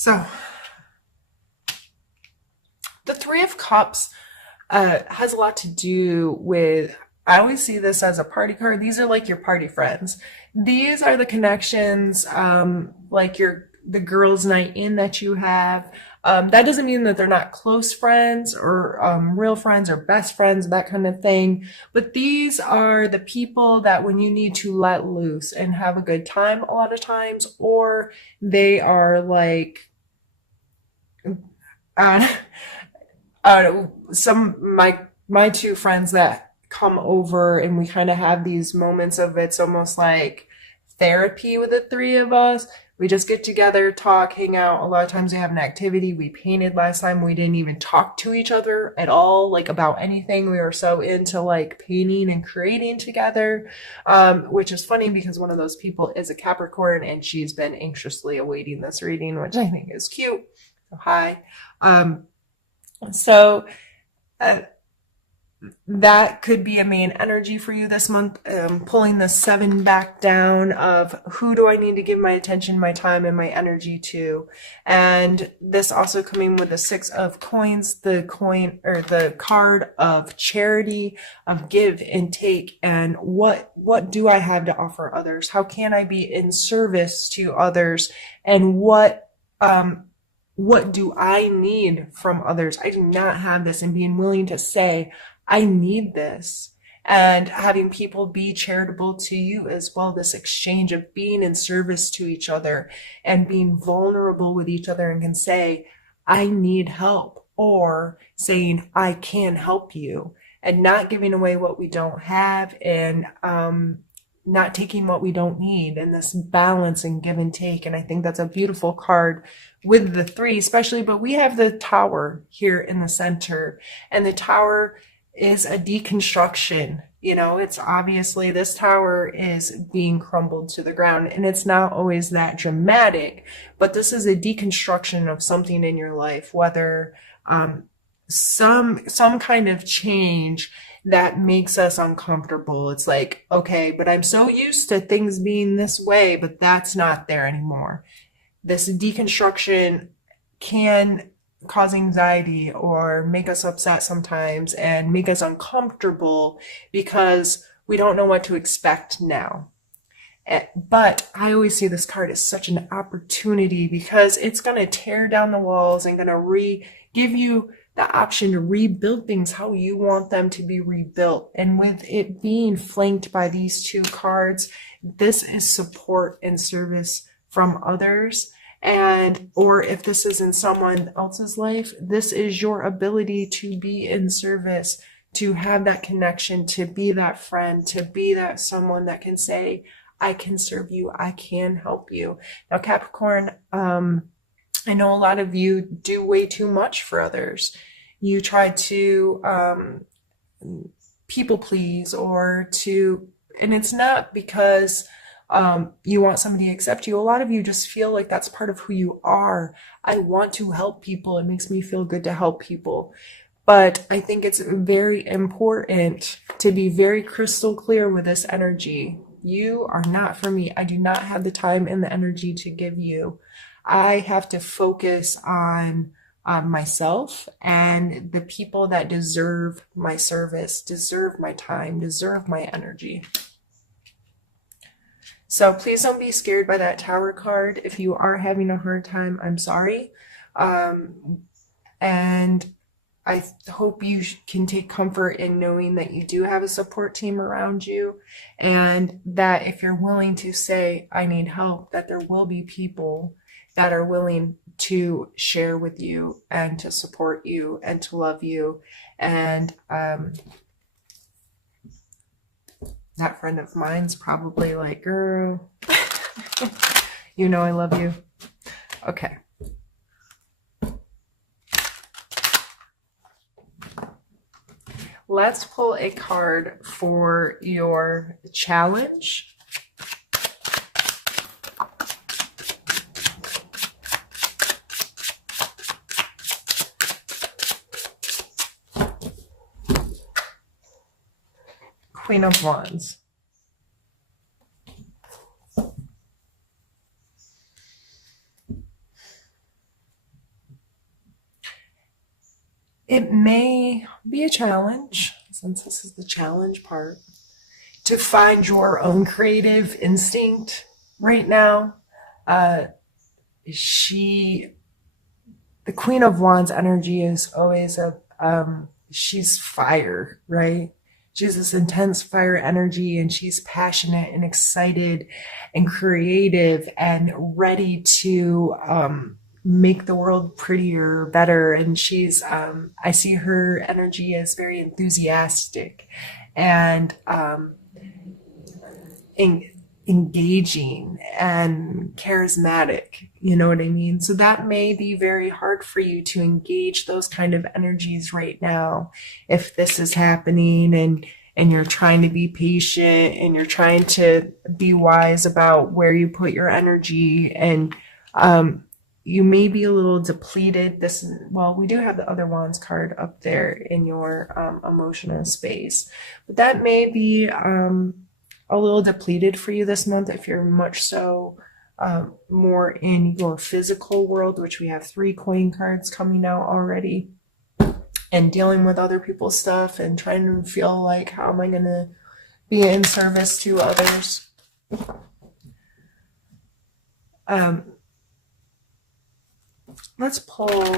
So, the Three of Cups has a lot to do with, I always see this as a party card. These are like your party friends. These are the connections, like the girls' night in that you have. That doesn't mean that they're not close friends or real friends or best friends, that kind of thing. But these are the people that when you need to let loose and have a good time a lot of times, or they are like, uh, some my two friends that come over and we kind of have these moments of it's almost like therapy with the three of us. We just get together, talk, hang out. A lot of times we have an activity. We painted last time. We didn't even talk to each other at all, like about anything. We were so into like painting and creating together, which is funny because one of those people is a Capricorn and she's been anxiously awaiting this reading, which I think is cute. So, hi. So uh, that could be a main energy for you this month. Pulling the seven back down of who do I need to give my attention, my time, and my energy to. And this also coming with the Six of Coins, the coin or the card of charity, of give and take. And what do I have to offer others? How can I be in service to others? And what do I need from others? I do not have this, and being willing to say, I need this. And having people be charitable to you as well, this exchange of being in service to each other and being vulnerable with each other and can say, I need help, or saying, I can help you, and not giving away what we don't have, and not taking what we don't need, and this balance and give and take. And I think that's a beautiful card with the three, especially. But we have the Tower here in the center, and the Tower is a deconstruction. You know, it's obviously this tower is being crumbled to the ground, and it's not always that dramatic, but this is a deconstruction of something in your life, whether some kind of change that makes us uncomfortable. It's like, okay, but I'm so used to things being this way, but that's not there anymore. This deconstruction can cause anxiety or make us upset sometimes and make us uncomfortable because we don't know what to expect now. But I always see this card as such an opportunity because it's going to tear down the walls and going to give you the option to rebuild things how you want them to be rebuilt. And with it being flanked by these two cards, this is support and service from others. And, or if this is in someone else's life, this is your ability to be in service, to have that connection, to be that friend, to be that someone that can say, I can serve you, I can help you. Now, Capricorn, I know a lot of you do way too much for others. You try to people please, and it's not because you want somebody to accept you. A lot of you just feel like that's part of who you are. I want to help people. It makes me feel good to help people. But I think it's very important to be very crystal clear with this energy. You are not for me. I do not have the time and the energy to give you. I have to focus on myself and the people that deserve my service, deserve my time, deserve my energy. So please don't be scared by that Tower card. If you are having a hard time, I'm sorry. And I hope you can take comfort in knowing that you do have a support team around you, and that if you're willing to say, I need help, that there will be people that are willing to share with you and to support you and to love you. And that friend of mine's probably like, girl, you know I love you. Okay. Let's pull a card for your challenge. Queen of Wands. it may be a challenge, since this is the challenge part, to find your own creative instinct right now. Uh, the Queen of Wands energy is always she's fire, right? She's this intense fire energy, and she's passionate and excited and creative and ready to make the world prettier, better. And I see her energy as very enthusiastic and engaging and charismatic. You know what I mean? So that may be very hard for you to engage those kind of energies right now if this is happening, and you're trying to be patient and you're trying to be wise about where you put your energy, and you may be a little depleted. Well, we do have the other wands card up there in your emotional space, but that may be a little depleted for you this month if you're much so more in your physical world, which we have 3 coin cards coming out already, and dealing with other people's stuff and trying to feel like, how am I going to be in service to others? Let's pull.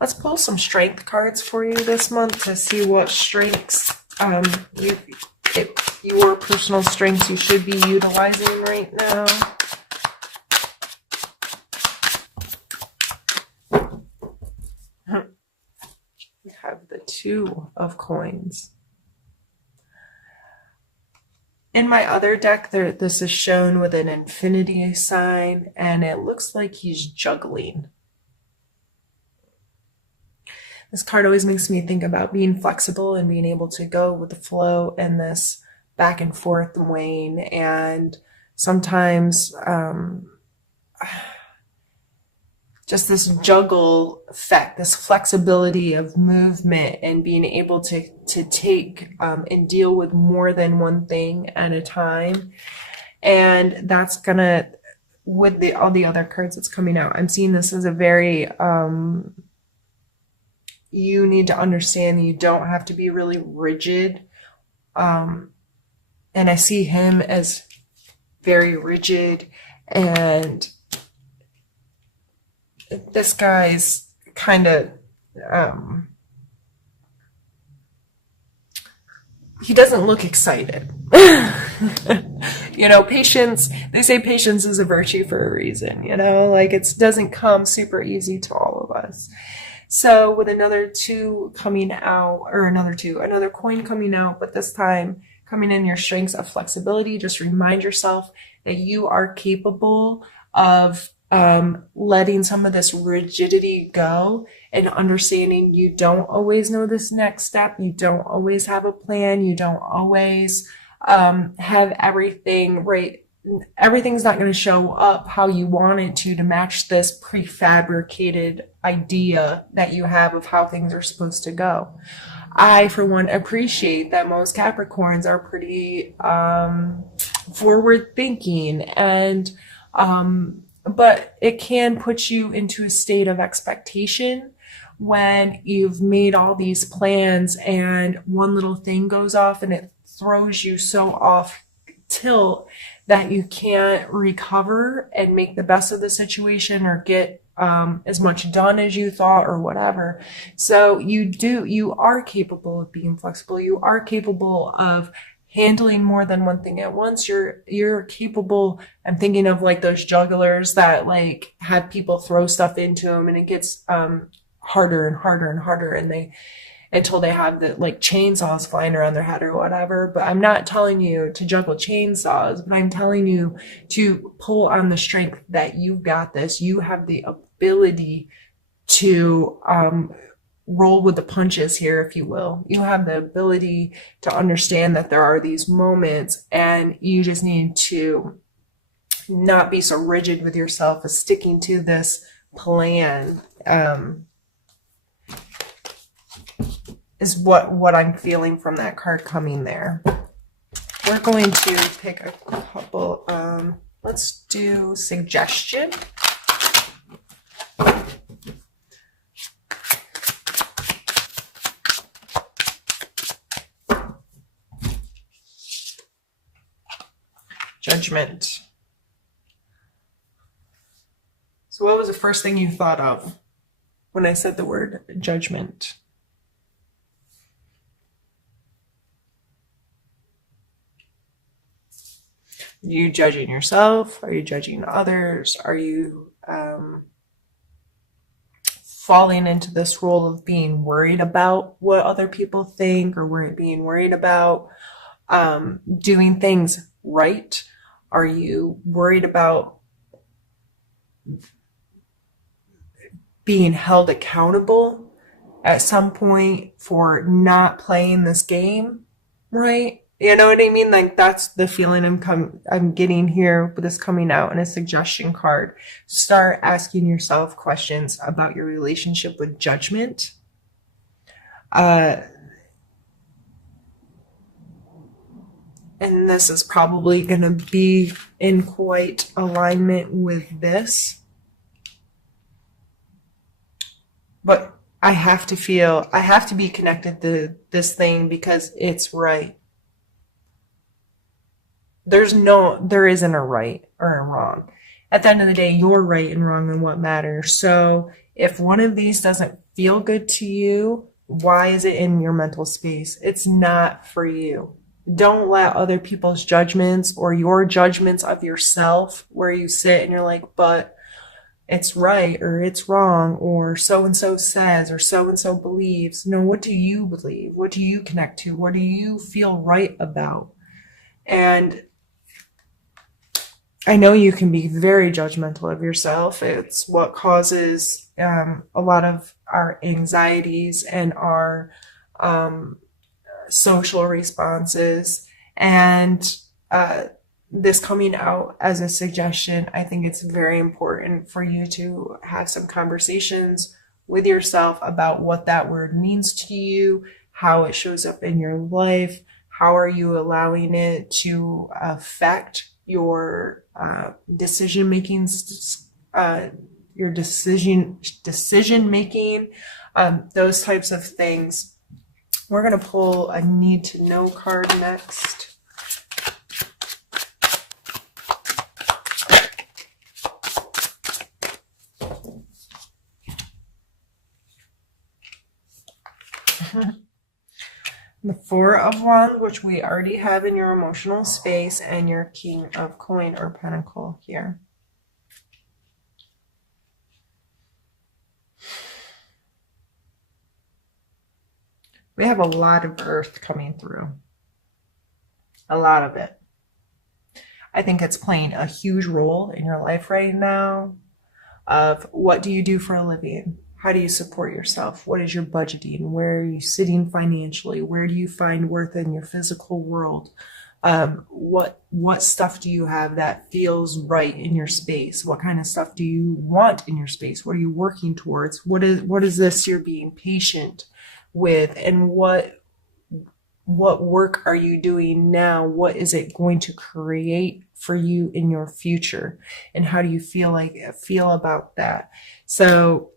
Let's pull some strength cards for you this month to see what strengths, your personal strengths you should be utilizing right now. We have the 2 of coins. In my other deck, this is shown with an infinity sign, and it looks like he's juggling. This card always makes me think about being flexible and being able to go with the flow in this back and forth wane. And sometimes just this juggle effect, this flexibility of movement and being able to take and deal with more than one thing at a time. And that's gonna, with all the other cards that's coming out, I'm seeing this as a very you need to understand that you don't have to be really rigid. And I see him as very rigid, and this guy's kind of, he doesn't look excited. You know, patience, they say patience is a virtue for a reason, you know, like it doesn't come super easy to all of us. So with another 2 coming out, or another coin coming out, but this time coming in your strengths of flexibility, just remind yourself that you are capable of letting some of this rigidity go and understanding you don't always know this next step. You don't always have a plan. You don't always have everything right. Everything's not going to show up how you want it to match this prefabricated idea that you have of how things are supposed to go. I, for one, appreciate that most Capricorns are pretty forward thinking, and but it can put you into a state of expectation when you've made all these plans and one little thing goes off and it throws you so off tilt that you can't recover and make the best of the situation or get as much done as you thought or whatever. So you are capable of being flexible. You are capable of handling more than one thing at once. You're capable. I'm thinking of like those jugglers that like have people throw stuff into them and it gets harder and harder and harder, and until they have the like chainsaws flying around their head or whatever. But I'm not telling you to juggle chainsaws, but I'm telling you to pull on the strength that you've got this. You have the ability to roll with the punches here, if you will. You have the ability to understand that there are these moments, and you just need to not be so rigid with yourself as sticking to this plan. Is what I'm feeling from that card coming there. we're going to pick a couple, let's do suggestion. Judgment. So what was the first thing you thought of when I said the word judgment? Are you judging yourself? Are you judging others? Are you falling into this role of being worried about what other people think, or being worried about doing things right? Are you worried about being held accountable at some point for not playing this game right? You know what I mean? Like, that's the feeling I'm getting here with this coming out in a suggestion card. Start asking yourself questions about your relationship with judgment. And this is probably going to be in quite alignment with this. But I have to be connected to this thing because it's right. There isn't a right or a wrong. At the end of the day, you're right and wrong and what matters. So if one of these doesn't feel good to you, why is it in your mental space? It's not for you. Don't let other people's judgments or your judgments of yourself, where you sit and you're like, but it's right or it's wrong, or so-and-so says, or so-and-so believes. No, what do you believe? What do you connect to? What do you feel right about? And I know you can be very judgmental of yourself. It's what causes a lot of our anxieties and our social responses. And this coming out as a suggestion, I think it's very important for you to have some conversations with yourself about what that word means to you, how it shows up in your life, how are you allowing it to affect your decision making, your decision making, those types of things. We're going to pull a need to know card next. The Four of Wands, which we already have in your emotional space, and your King of Coin or Pentacle here. We have a lot of Earth coming through. A lot of it. I think it's playing a huge role in your life right now of what do you do for a living? How do you support yourself? What is your budgeting? Where are you sitting financially? Where do you find worth in your physical world? What stuff do you have that feels right in your space? What kind of stuff do you want in your space? What are you working towards? What is this you're being patient with? And what work are you doing now? What is it going to create for you in your future? And how do you feel about that? So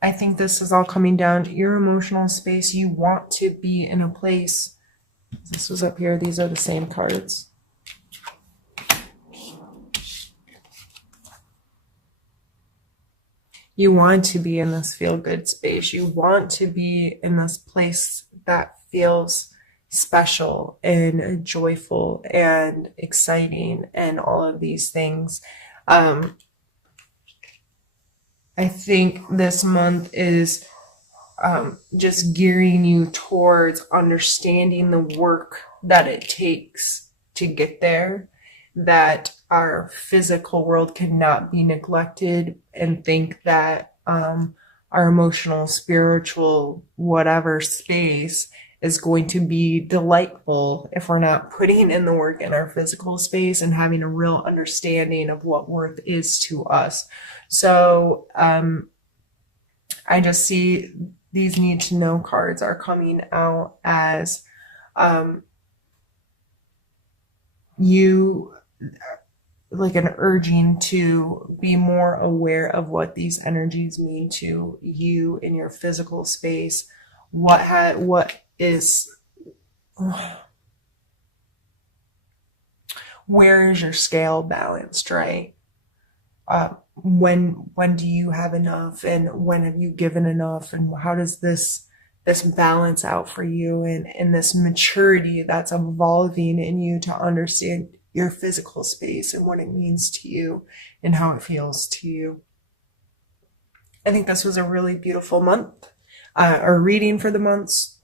I think this is all coming down to your emotional space. You want to be in a place. This was up here. These are the same cards. You want to be in this feel-good space. You want to be in this place that feels special and joyful and exciting and all of these things. I think this month is just gearing you towards understanding the work that it takes to get there, that our physical world cannot be neglected, and think that our emotional, spiritual, whatever space is going to be delightful if we're not putting in the work in our physical space and having a real understanding of what worth is to us. So I just see these need to know cards are coming out as you, like an urging to be more aware of what these energies mean to you in your physical space. What is, where is your scale balanced, right? When do you have enough, and when have you given enough, and how does this balance out for you, and this maturity that's evolving in you to understand your physical space and what it means to you and how it feels to you. I think this was a really beautiful month, or reading for the months.